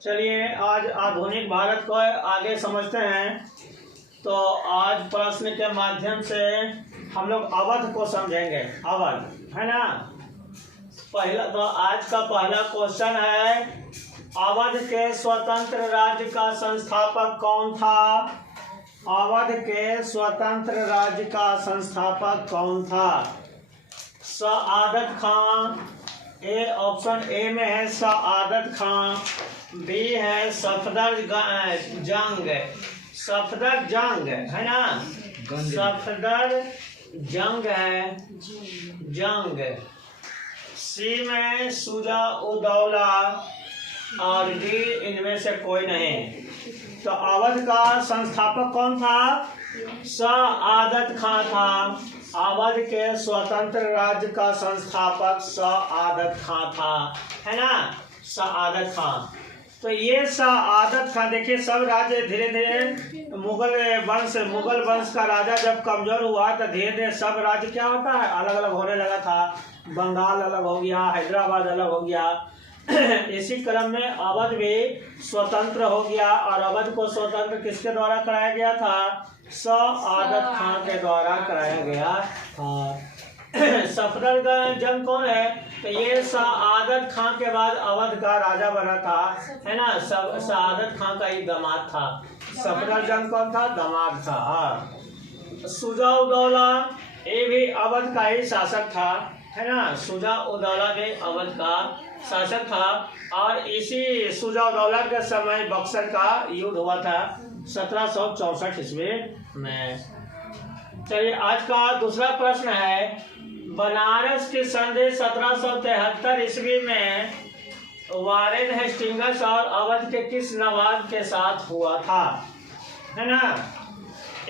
चलिए आज आधुनिक भारत को आगे समझते हैं। तो आज प्रश्न के माध्यम से हम लोग अवध को समझेंगे। अवध है ना। पहला तो आज का पहला क्वेश्चन है, अवध के स्वतंत्र राज्य का संस्थापक कौन था? अवध के स्वतंत्र राज्य का संस्थापक कौन था? Saadat Khan. A option A में है सआदत खान, बी है सफदर जंग। सफदर जंग है ना, सफदर जंग है, जंग। सी में शुजा उदौला और डी इनमें से कोई नहीं। तो अवध का संस्थापक कौन था? सआदत खान था। अवध के स्वतंत्र राज्य का संस्थापक सआदत खान था, है ना, सआदत खान। तो ये सआदत खान, देखिए सब राज्य धीरे धीरे मुगल वंश का राजा जब कमजोर हुआ तो धीरे धीरे सब राज्य क्या होता है, अलग अलग होने लगा था। बंगाल अलग हो गया, हैदराबाद अलग हो गया। इसी क्रम में अवध भी स्वतंत्र हो गया। और अवध को स्वतंत्र किसके द्वारा कराया गया था? सआदत खान के द्वारा कराया गया था। सफदर जंग कौन है? तो ये सआदत खान के बाद अवध का राजा बना था, है ना। सआदत खान का ही दामाद था। सफदर जंग कौन था? दामाद था। शुजा उदौला ये भी अवध का ही शासक था, है ना। शुजा उदौला भी अवध का शासक था। और इसी शुजा उदौला के समय बक्सर का युद्ध हुआ था 1764 ईस्वी में। चलिए आज का दूसरा प्रश्न है, बनारस की संधि 1773 ईस्वी में वारेन हेस्टिंग्स और अवध के किस नवाब के साथ हुआ था? है ना।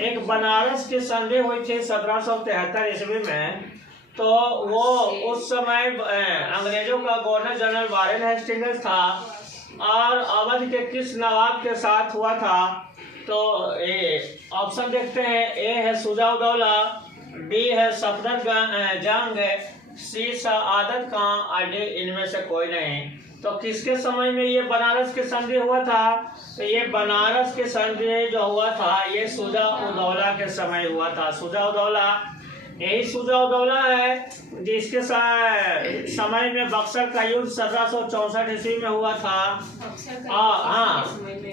एक बनारस की संधि हुई थी 1773 ईस्वी में। तो वो उस समय अंग्रेजों का गवर्नर जनरल वारेन हेस्टिंग्स था और अवध के किस नवाब के साथ हुआ था? तो ऑप्शन देखते हैं। ए है शुजा उदौला, बी है सफदर जंग, सी सआदत खान और डी इनमें से कोई नहीं। तो किसके समय में ये बनारस की संधि हुआ था? तो ये बनारस की संधि जो हुआ था ये शुजा उदौला के समय हुआ था। शुजा उदौला, यही शुजा उदौला है जिसके समय में बक्सर का युद्ध 1764 ईस्वी में हुआ था।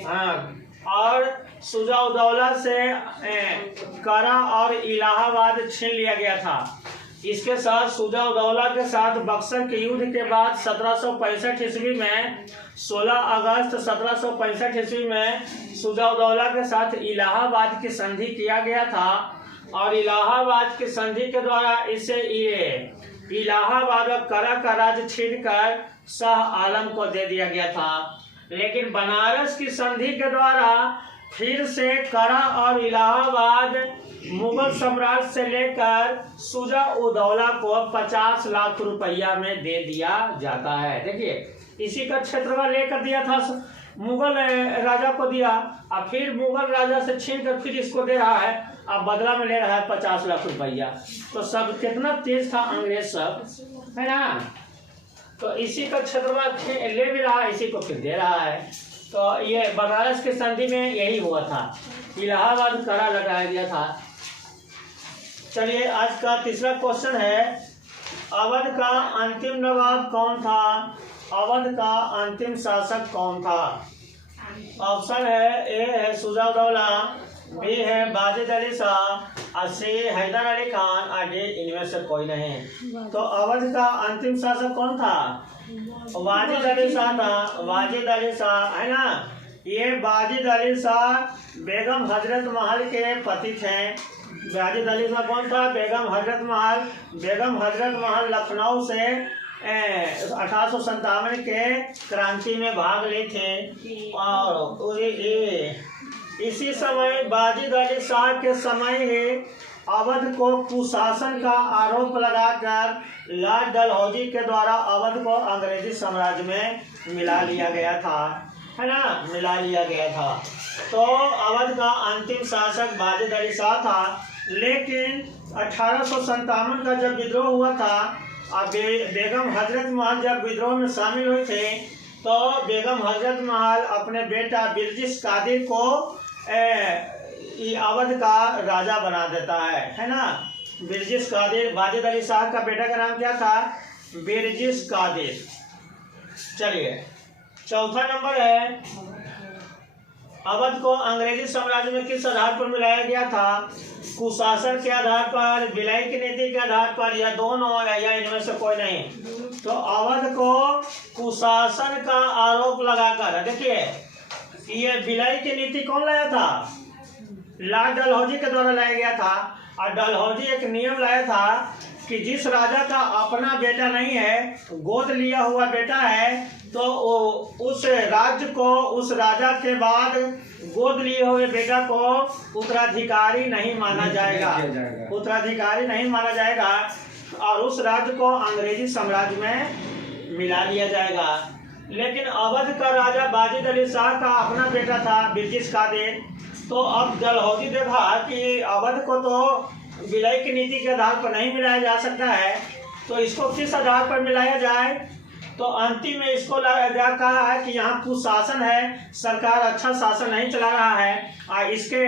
हाँ। और शुजा उदौला से करा और इलाहाबाद छीन लिया गया था। इसके साथ शुजा उदौला के साथ बक्सर के युद्ध के बाद 1765 ईस्वी में 16 अगस्त 1765 ईस्वी में शुजा उदौला के साथ इलाहाबाद की संधि किया गया था। और इलाहाबाद की संधि के द्वारा इसे ये इलाहाबाद और करा का राज्य छीनकर शाह आलम को दे दिया गया था। लेकिन बनारस की संधि के द्वारा फिर से करा और इलाहाबाद मुगल सम्राट से लेकर शुजा उदौला को 50 लाख रुपया में दे दिया जाता है। देखिए इसी का क्षेत्रफल लेकर दिया था, मुगल राजा को दिया और फिर मुगल राजा से छीन कर फिर इसको दे रहा है, अब बदला में ले रहा है 50 लाख रुपया। तो सब कितना तेज था अंग्रेज सब, है ना। तो इसी का क्षेत्रफल ले भी रहा है, इसी को फिर दे रहा है। तो ये बनारस की संधि में यही हुआ था, इलाहाबाद करा लगाया गया था। चलिए आज का तीसरा क्वेश्चन है, अवध का अंतिम नवाब कौन था? अवध का अंतिम शासक कौन था? ऑप्शन है। ए है शुजा उदौला, बी है वाजिद अली शाह और सी हैदर अली खान और डी इनमें से कोई नहीं। तो अवध का अंतिम शासक कौन था? वाजिद अली शाह था। वाजिद अली शाह, है ना। ये वाजिद अली शाह बेगम हजरत महल के पति थे। वाजिद अली शाह कौन था? बेगम हजरत महल। बेगम हजरत महल लखनऊ से 1857 के क्रांति में भाग लिए थे। और इसी समय वाजिद अली शाह के समय ही अवध को कुशासन का आरोप लगाकर लॉर्ड डलहौजी के द्वारा अवध को अंग्रेजी साम्राज्य में मिला लिया गया था, है ना, मिला लिया गया था। तो अवध का अंतिम शासक वाजिद अली शाह था। लेकिन 1857 का जब विद्रोह हुआ था और बेगम हजरत महल जब विद्रोह में शामिल हुए थे तो बेगम हजरत महल अपने बेटा बिरजिस कादिर को अवध का राजा बना देता है ना। बिरजिस कादिर, वाजिद अली शाह का बेटा का नाम क्या था? बिरजिस कादिर। चलिए चौथा नंबर है, अवध को अंग्रेजी साम्राज्य में किस आधार पर मिलाया गया था? कुशासन के आधार पर, विलय की नीति के आधार पर, या दोनों, या इनमें से कोई नहीं। तो अवध को कुशासन का आरोप लगाकर, देखिए ये विलय की नीति कौन लाया था? लॉर्ड डलहौजी के द्वारा लाया गया था। और डलहौजी एक नियम लाया था कि जिस राजा का अपना बेटा नहीं है, गोद लिया हुआ बेटा है, तो उस राज्य को, उस राजा के बाद गोद लिए हुए बेटा को उत्तराधिकारी नहीं माना जाएगा, उत्तराधिकारी नहीं माना जाएगा, और उस राज्य को अंग्रेजी साम्राज्य में मिला लिया जाएगा। लेकिन अवध का राजा वाजिद अली शाह का अपना बेटा था बिरजिस कादिर। तो अब डलहौजी देखा कि अवध को तो विलय की नीति के आधार पर नहीं मिलाया जा सकता है, तो इसको किस आधार पर मिलाया जाए? तो अंतिम में इसको कहा है कि यहाँ कुशासन है, सरकार अच्छा शासन नहीं चला रहा है, और इसके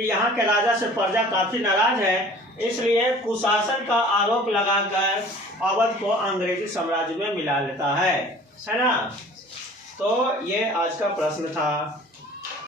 यहाँ के राजा से प्रजा काफी नाराज है, इसलिए कुशासन का आरोप लगाकर अवध को अंग्रेजी साम्राज्य में मिला लेता है ना। तो ये आज का प्रश्न था।